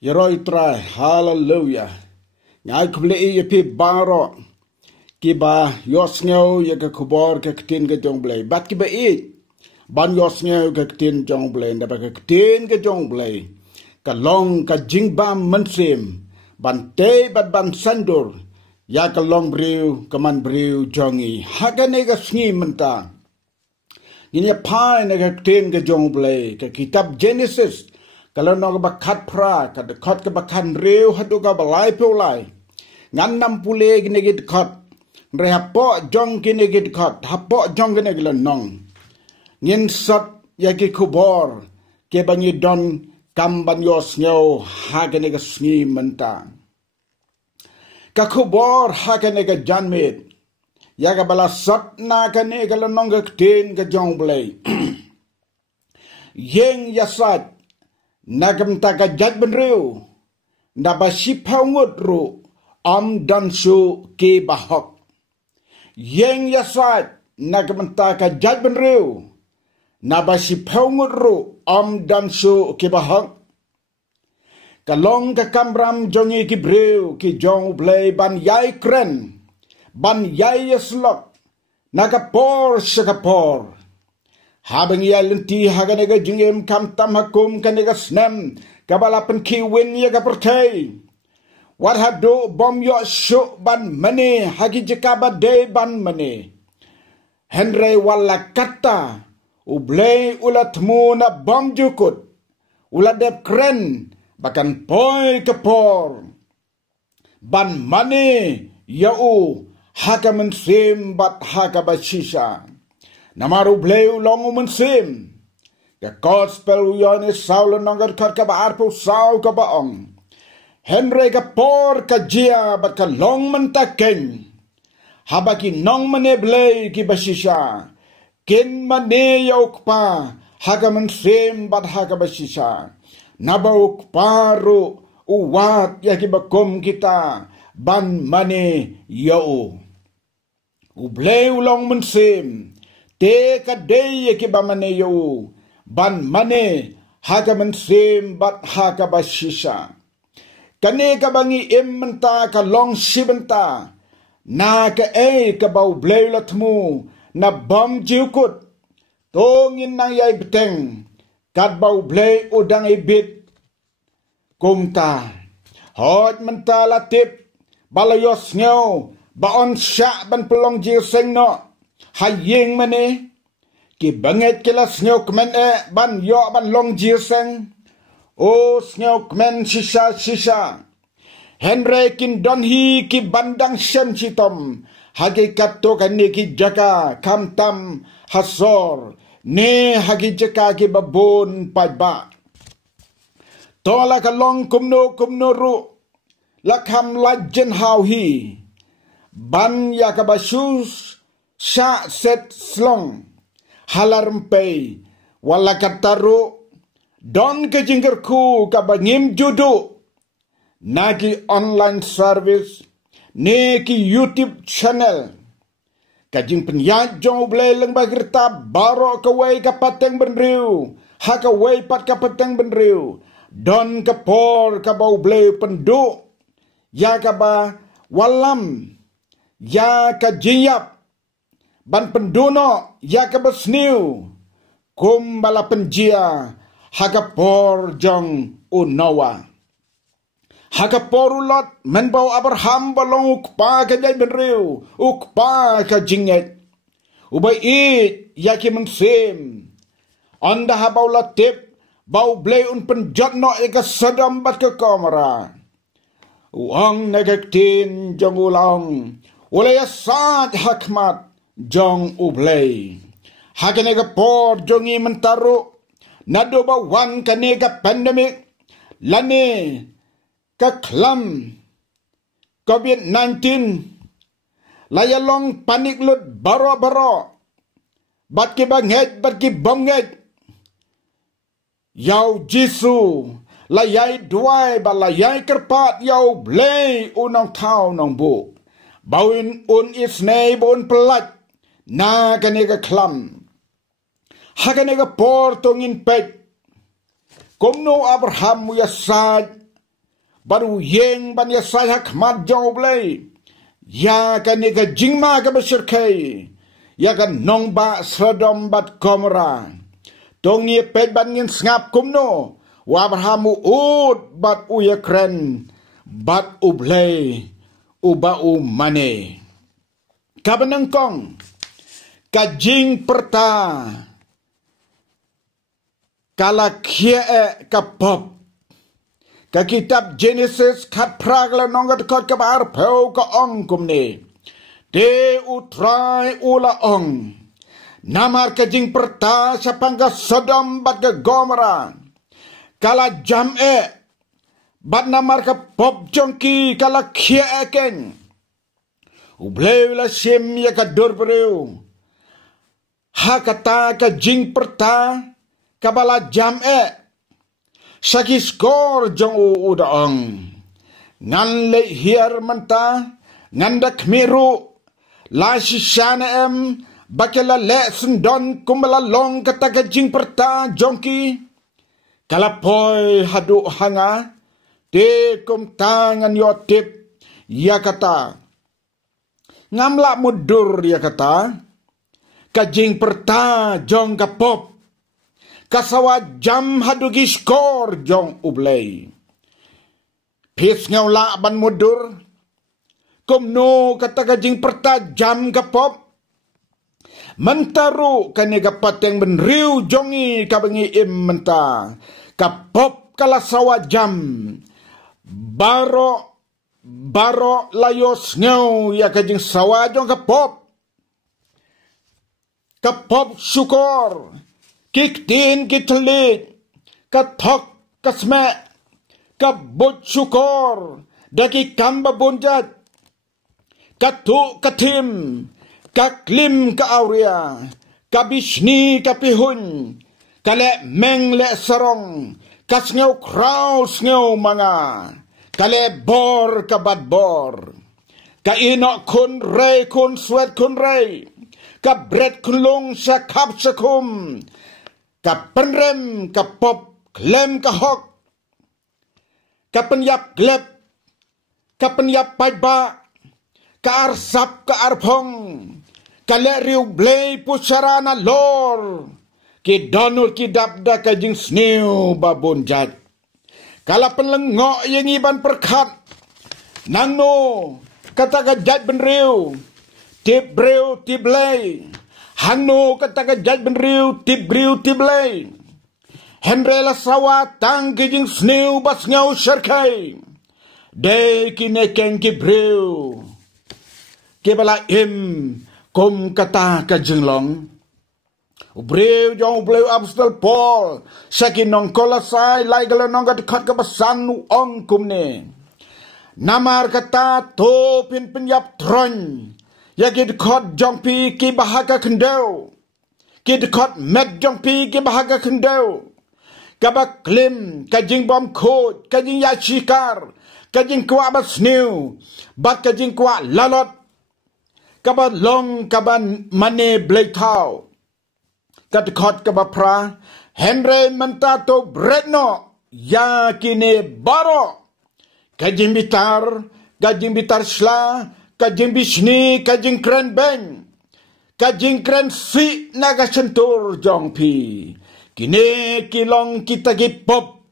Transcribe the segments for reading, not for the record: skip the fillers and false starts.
Yeroi try, hallelujah. Nyai kublei yepi baro. Kiba yosngeu ye ke kubor ke ketin ke jong blei. Bat kiba ban yosngeu ke ketin jong blei. Ndaba ke ketin ke jong blei. Ka long ka jingbam mensim. Ban te bat ban sandur. Ya ka long briu kaman briu jongi. Hagane ka sngi menta. Ini pai ne ke ketin ke jong blei. Ke kitab Genesis. Kalau nak bakat pra, kad kot ke bakan reu hadu ka balai pelai. Ngan nam pule gine git kot. Rehapo jong gine git kot. Hapo jong gine gila nong. Ngin sot ya ki kubor. Ke banyi don kam ban yos ngau ha gine ga sngi menta. Ka kubor ha gine ga janmit. Ya ka bala sot na gine gila nong ga ktin ga jong blei. Yeng yasat. Nagam taga jad benriu. Naba sipau ngudru. Dan su ki bahok. Yeng yasat. Nagam taga jad benriu. Naba sipau ngudru. Dan su ki bahok. Kalong ka kamram jongi ki briu. Ki jong blei ban yai kren. Ban yai yaslok. Nagapor sakapor. Habang ya lenti haganega jingem kam tam hakum kanega snem kabalapan kiwin ya kapertai. What had do bom yo shu ban mane hagi jekaba de ban mane. Henry wala kata ublay ulat mo na bom jukut. Ulat dep kren bakan poy kapor. Ban mane yau hakaman sim bat hakabashisha. Namaru bleu longu mensim. Ya gospel uyone saul nongar kar ka baarpu sau ka baong. Henry ka por ka jia bat ka long mentakeng. Habaki nong mane blei ki basisha. Kin mane yauk pa. Haga mensim bat haga basisha. Nabauk paru uwat ya ki bakum kita. Ban mane yau. Ubleu long mensim. Te ka dey ki ba mane yo ban mane haga mensim bat haga bashisha kane ka bangi menta ka long sibenta na ka ka bau bleilatmu na bom jiukut tongin nang yai beteng kat bau blei udang ibit kumta hot menta latip balayos ngau baon sya ban pelong jiseng no hayeng mane ki banget kila snyok men ban yo ban long jirseng o snyok men shisha Henry kin don hi ki bandang shem chitom hagi katto kanne ki jaga kam tam hasor ne hagi jaka ki babon pajba tola ka long kumno ru lakam lajen hau hi ban yakabasus Sya set slong halarmpei wala kataru don ke jinggerku ka bangim judu nagi online service ne ki YouTube channel ka jing penyat jong blei leng bagirta baro ka wei ka pateng benriu ha ka wei pat ka pateng benriu don ka por ka bau blei pendu ya ka ba walam ya ka jiyap ban pendono ya ka besniu kum bala penjia haga por jong unawa haga por ulot menbau Abraham balong ukpa ka jay benriu ukpa ka jinget ubay ya ki mensim anda habau latip bau blei un penjot no ka sadam bat ka kamera uang negektin jong ulang ulaya saat hakmat jong ublay haganega por jongi mentaru nado ba wan kanega pandemic lane ka klam COVID-19 layalong panik lut baro bat ki banget bat ki bomget yau jisu layai duai ba layai kerpat yau blay unang tau nong bu bawin un isnei bun pelat na kanega klam haganega por tongin pet kumno Abraham yasad baru yeng ban ya saya khmat jong blei ya kan ni ka jingma ka beserkai ya kan nong ba Sodom bat Gomora tong ni pet ban ngin ngap kumno wa Abraham ut bat u yakren bat u blei u ba u mane kabenang kong ka jing perta kala khie ka pop ka kitab Genesis khat pragla nongat kot ka bar pheu ka ong kumne de utrai ula ong namar ka jing perta sapangga Sodom bat ka Gomora kala jam bat namar ka pop jongki kala khie ken ubleu la sim ya ka dorbreu ha kata ka jing perta kabala jam saki skor jong u daong ngan le hier manta ngandak miru la shana bakela le sundon kumala long kata ka jing perta jongki kala poi hadu hanga te kum tangan yo tip ya kata ngamla mudur ya kata kajing perta jong kapop kasawa jam hadugi skor jong ublay pis ngaw la ban mudur kumno kata kajing perta jam kapop mentaru kaniga pateng benriu jongi kabengi im menta kapop kala sawa jam baro layos ngaw ya kajing sawa jong kapop syukur kiktin kitlit kathok kasme kabut syukur daki kamba bonjat katu katim kaklim ka auria kabishni kapihun kale meng le sarong kasngew kraus ngew mga kale bor kabad bor ka ino kun rey kun swet kun rey ka bret kun long sa kap sa kum ka penrem ka pop klem ka hok ka penyap glep ka penyap pajba ka arsap ka arpong ka le riu blei pusarana lor ki donur ki dabda ka jing sniu babon jat kala penlengok yang iban perkat nang no kata ka jat benriu tip breu tiblei hangno kata ka jat benriu tip breu tiblei henrela sawa tang ki jing sniu bas ngau serkai de kine ken ki breu ke bala im kum kata ka jinglong breu jong breu apostol Paul sakin nong Kolosai lai gala nong gat khat ka basan nu ong kumne namar kata to pin penyap tron ya kid khot jong pi ki bahaga kendau kid khot met jong pi ki bahaga kendau kabak klim kajing bom khot kajing ya shikar kajing kwa bas new bat kajing kwa lalot kabat long kaban mane blake thau kat khot kabapra henry mentato bredno ya kine baro kajing bitar shla kajing bishni kajing kren beng kajing kren si naga sentur jong pi kine kilong kita gipop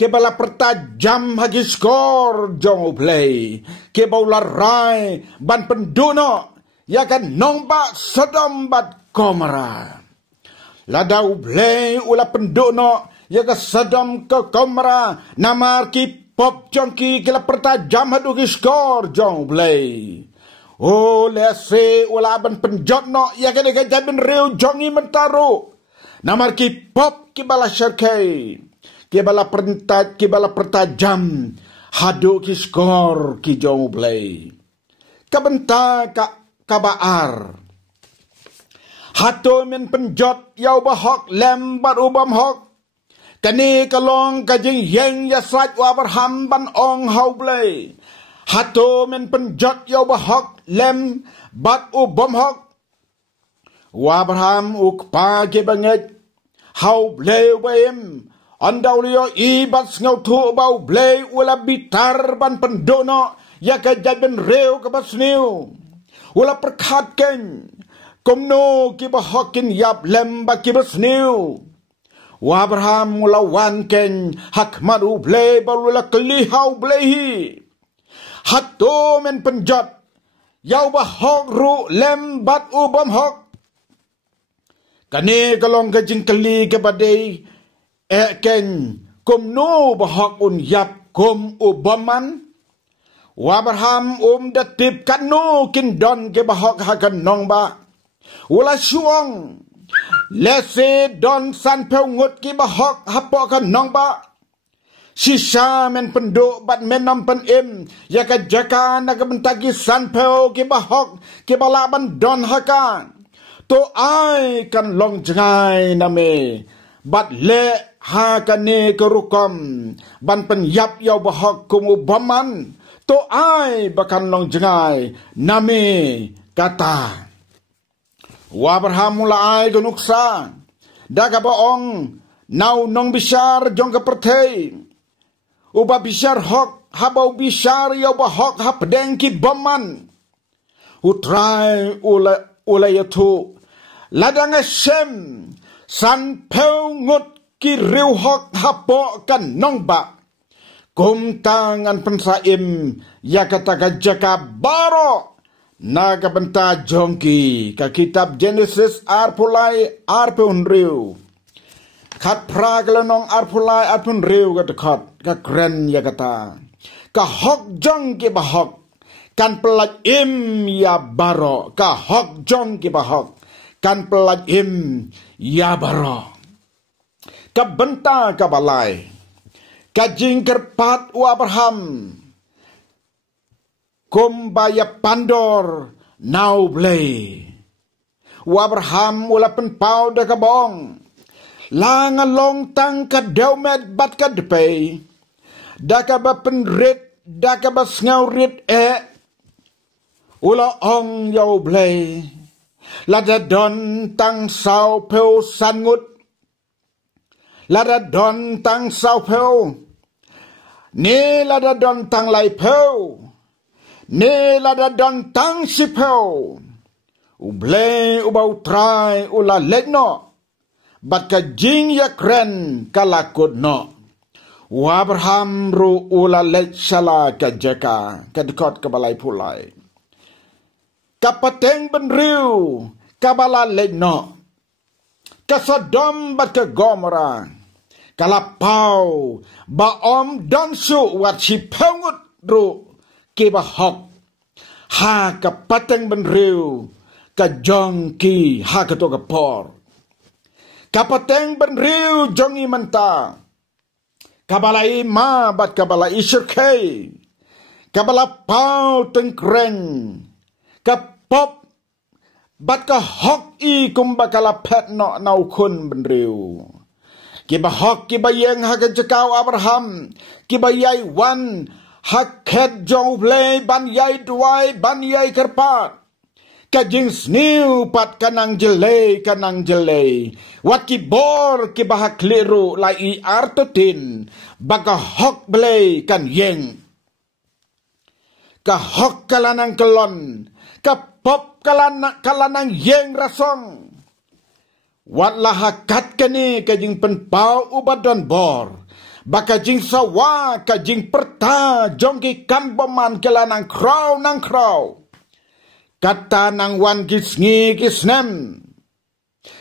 ke bala pertajam hagi skor jong play ke bala rai ban penduno ya kan nomba Sodom bat Gomora ladau play ula penduno ya ka Sodom ke Gomora namar ki pop jongki kila pertajam hagi skor jong play oh lese ula ban penjotno ya kan ga ben riu jongi mentaru namar ki pop ki bala syarkai ki bala pertajam hadu ki skor ki jong play kabenta kabaar hatu min penjot yau bahok lem bat ubam hok kani kalong kajing yeng yasrat wa Abraham ban ong hau play hatu min penjot yau bahok lem bat ubam hok wa Abraham ukpa ki banget hau play wem Andaulio ibat ngau tu bau blay ula bitar ban pendono ya ka jaben reu ka basniu ula perkhat ken komno ki bahakin yap lemba ki basniu wa Abraham ula wan ken hak madu blay balula kelihau blayhi hatto men penjat yau bahok ru lembat ubam hok kane kalong ka jingkeli ke badai ken komno bahok un yap kom ubaman wa Abraham datip kanu kin don ke bahok hakan nong ba ula suong lese don san peu ngut ki bahok hapo kan nong ba sisa men penduk bat menam pen im ya ka jaka na ka bentagi san peu ki bahok ki balaban don hakan to ai kan long jangai name bat le ha kane kerukom ban pen yap yau bahok kumu baman to ai bakan long jangai name kata wa Abraham mula ai gunuksa daga baong nau nong bishar jong ka perthei uba bishar hok habau bishar yau bahok hapdeng ki baman utrai ula yatu ladang Hashem san peu ngut ki riu hok hapo kan nong ba kum tangan pensaim ya kata jaka baro naga benta jongki ka kitab Genesis arpulai arpun riu khat pra galanong arpulai arpun riu ka dekat ka kren ya kata ka hok jong ki bahok kan pelaj im ya baro ka hok jong ki bahok kan pelaj im ya baro ka benta ka balai ka jingker pat u Abraham kumbaya pandor nau blay u Abraham ula penpau da ka bong langa long tang ka daumet bat ka depay da ka ba penrit da ka ba ngau rit ula ong yau blay lada don tang sao peu sangut lada don tang sao peu ni lada don tang lai peu ni lada don tang si peu uble ubau trai ula legno bat ka jing ya kren kalakut no wa Abraham ru ula lek shala ka jeka ka dekot ka balai pulai kapateng benriu kabala legno ka Sodom bat ka Gomora kalapau ba om donsu wat si pengut ru ki bahok ha kapateng benriu ka jong ki ha ka to ka por kapateng benriu jongi menta kabalai ma bat kabalai isirkei kabala pau tengkreng kapop bat ka hok i kumbakala pet no nau kun benriu kiba hok kiba yeng ha jakau Abraham kiba yai wan haket jong blay ban yai duai ban yai kerpat ka jing sniu pat kanang jelay wat ki bor ki bahak kliru lai i artotin baga hok blay kan yeng ka hok kalanang kelon ka pop kalanang yeng rasong wat lahakat kani ka jing penpau ubadan bor baka jing sawa ka jing perta jongki kamboman kalanang kraw kata nang wan kisngi kisnem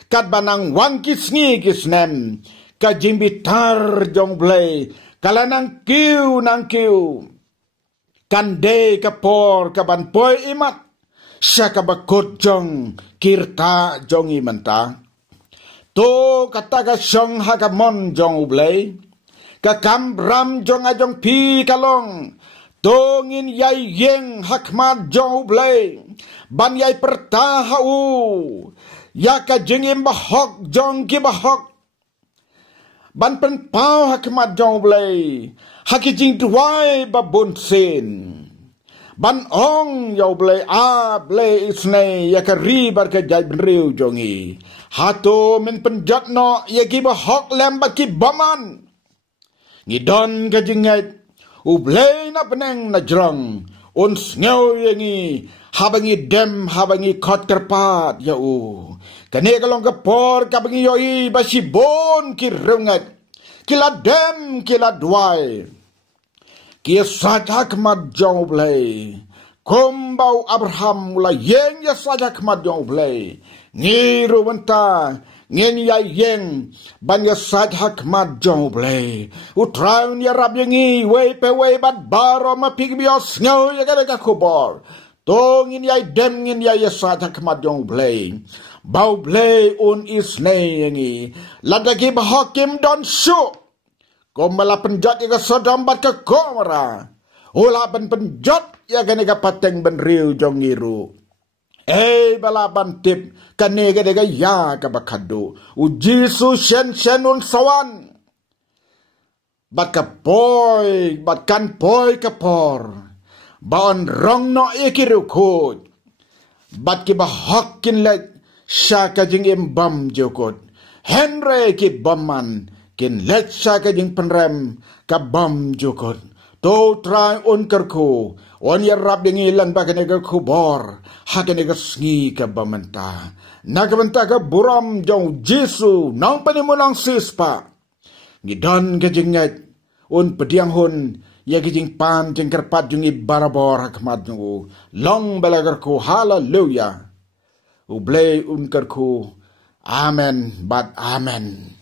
kat banang wan kisngi kisnem ka jing bitar jong blay kalanang kiu kande kapor kaban poi imat sya kabakot jong kirta jong imanta to kata ka syong hagamon jong blay ka kambram jong ajong pi kalong tongin yai yeng hakmat jong blay ban yai perta hau ya ka jengim bahok jong ki bahok ban pen pau hakmat jong blay haki jing tuai babun sin ban ong yau blay blay isnay ya ka ribar ka jai benriu jongi hato min penjat no ya ki bahok lem ba ki baman Ngidon ka jingat, ublay na peneng na jrong, uns ngaw yangi, habangi dem, habangi kot kerpat, ya u. Kane kalong kapor, kabangi yoi, basibon ki rungat, kila dem, kila duai. Kia sajak mat jong ublay, kumbau Abraham mula yeng ya sajak mat jong ublay, ngiru benta, ngin ya yeng ban ya sajak mat jong ublay. Utraun ya rab yengi, wey pe wey bat baro ma pig bios ngaw ya gada kubor. To ngin ya dem ngin ya sajak mat jong ublay. Bau blay un isnay yengi, ladagi bahakim don syuk. Kumbala penjat ya Sodom bat ke Gomora. Ula ban penjat ya gani ka pateng ban riu jong ngiru. Balaban tip kanega dega ya ka bakado. Ujisu shen un sawan. Bat ka poi, bat kan poi ka por. Baon rong no ikiru kod. Bat ki bahakin lek syaka jing imbam jokot. Henry ki baman. Kin let syaka jing penrem ka bam jokot. To try on kerku, on ya rab yang ilan bagan ega kubor, hakan ega sngi ka bamenta. Nagamenta ka buram jong Jesu, nang panimulang sispa. Ngidon ka jingat, on pediang hun, ya kijing pan jeng kerpat jung ibarabor hakmat nungu, long balagarku, hallelujah. Ublay kerku, amen, but amen.